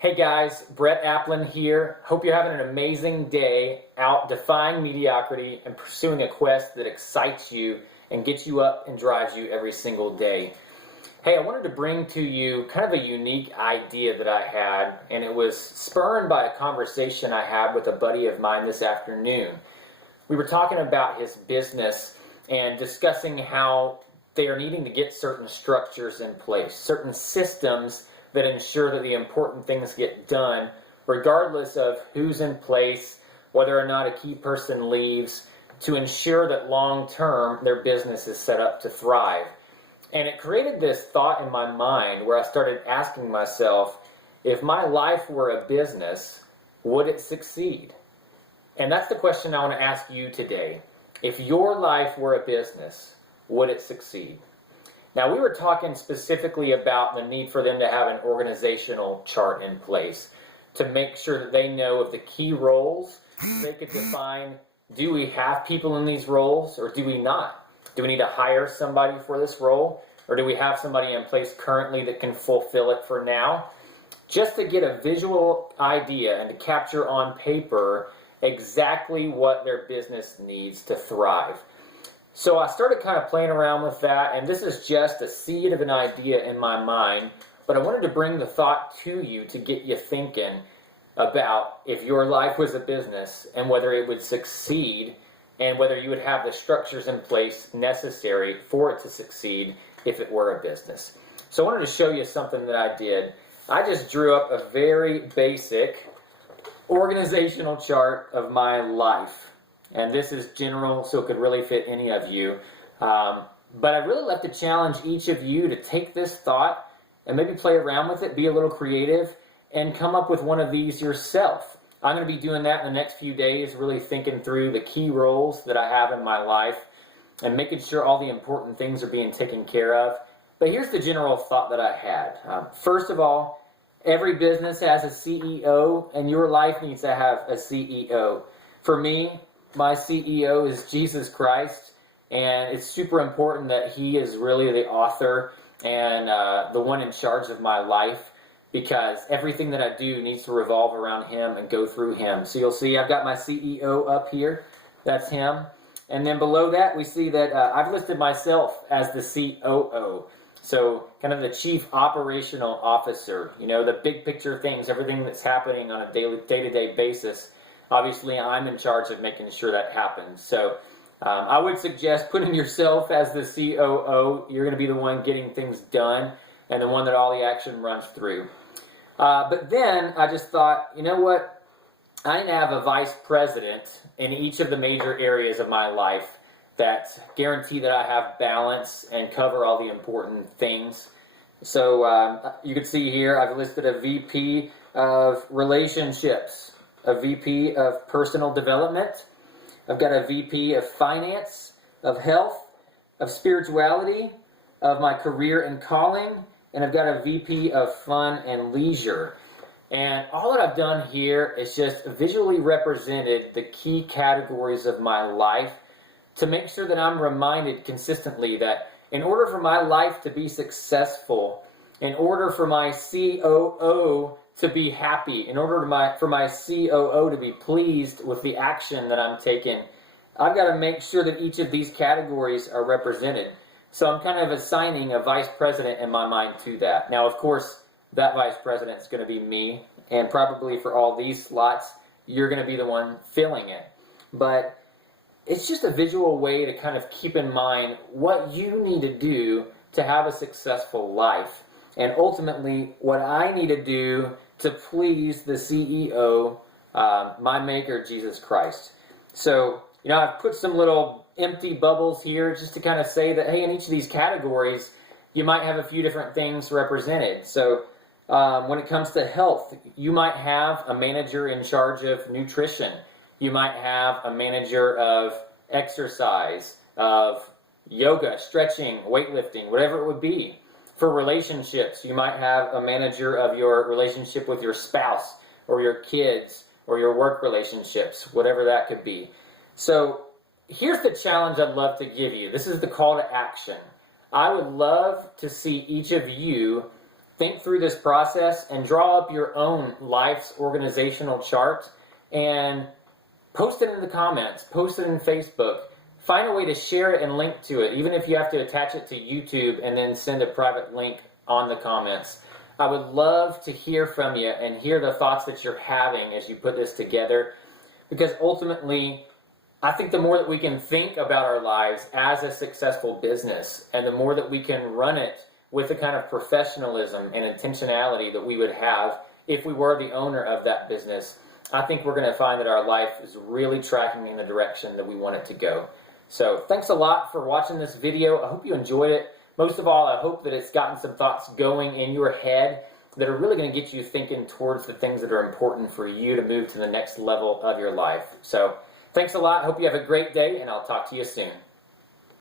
Hey guys, Brett Applin here. Hope you're having an amazing day out defying mediocrity and pursuing a quest that excites you and gets you up and drives you every single day. Hey, I wanted to bring to you kind of a unique idea that I had, and it was spurred by a conversation I had with a buddy of mine this afternoon. We were talking about his business and discussing how they are needing to get certain structures in place, certain systems that ensure that the important things get done, regardless of who's in place, whether or not a key person leaves, to ensure that long-term their business is set up to thrive. And it created this thought in my mind where I started asking myself, if my life were a business, would it succeed? And that's the question I want to ask you today. If your life were a business, would it succeed? Now, we were talking specifically about the need for them to have an organizational chart in place to make sure that they know of the key roles. They could define, do we have people in these roles or do we not? Do we need to hire somebody for this role, or do we have somebody in place currently that can fulfill it for now? Just to get a visual idea and to capture on paper exactly what their business needs to thrive. So I started kind of playing around with that, and this is just a seed of an idea in my mind, but I wanted to bring the thought to you to get you thinking about if your life was a business and whether it would succeed and whether you would have the structures in place necessary for it to succeed if it were a business. So I wanted to show you something that I did. I just drew up a very basic organizational chart of my life. And this is general, so it could really fit any of you. But I'd really like to challenge each of you to take this thought and maybe play around with it, be a little creative, and come up with one of these yourself. I'm going to be doing that in the next few days, really thinking through the key roles that I have in my life and making sure all the important things are being taken care of. But here's the general thought that I had. First of all, every business has a CEO, and your life needs to have a CEO. For me, my CEO is Jesus Christ, and it's super important that he is really the author and the one in charge of my life, because everything that I do needs to revolve around him and go through him. So you'll see I've got my CEO up here. That's him. And then below that, we see that I've listed myself as the COO. So kind of the Chief Operational Officer, you know, the big picture things, everything that's happening on a day-to-day basis. Obviously, I'm in charge of making sure that happens. So I would suggest putting yourself as the COO. You're going to be the one getting things done and the one that all the action runs through. But then I just thought, you know what? I need to have a vice president in each of the major areas of my life that guarantee that I have balance and cover all the important things. So you can see here I've listed a VP of relationships, a VP of personal development. I've got a VP of finance, of health, of spirituality, of my career and calling, and I've got a VP of fun and leisure. And all that I've done here is just visually represented the key categories of my life to make sure that I'm reminded consistently that in order for my life to be successful, in order for my COO to be happy, in order for my COO to be pleased with the action that I'm taking, I've got to make sure that each of these categories are represented. So I'm kind of assigning a vice president in my mind to that. Now, of course, that vice president is going to be me, and probably for all these slots, you're going to be the one filling it. But it's just a visual way to kind of keep in mind what you need to do to have a successful life, and ultimately what I need to do to please the CEO, my maker, Jesus Christ. So, you know, I've put some little empty bubbles here just to kind of say that, hey, in each of these categories, you might have a few different things represented. So when it comes to health, you might have a manager in charge of nutrition. You might have a manager of exercise, of yoga, stretching, weightlifting, whatever it would be. For relationships, you might have a manager of your relationship with your spouse or your kids or your work relationships, whatever that could be. So here's the challenge I'd love to give you. This is the call to action. I would love to see each of you think through this process and draw up your own life's organizational chart and post it in the comments, post it in Facebook. Find a way to share it and link to it, even if you have to attach it to YouTube and then send a private link on the comments. I would love to hear from you and hear the thoughts that you're having as you put this together, because ultimately, I think the more that we can think about our lives as a successful business, and the more that we can run it with the kind of professionalism and intentionality that we would have if we were the owner of that business, I think we're going to find that our life is really tracking in the direction that we want it to go. So thanks a lot for watching this video. I hope you enjoyed it. Most of all, I hope that it's gotten some thoughts going in your head that are really going to get you thinking towards the things that are important for you to move to the next level of your life. So thanks a lot. Hope you have a great day, and I'll talk to you soon.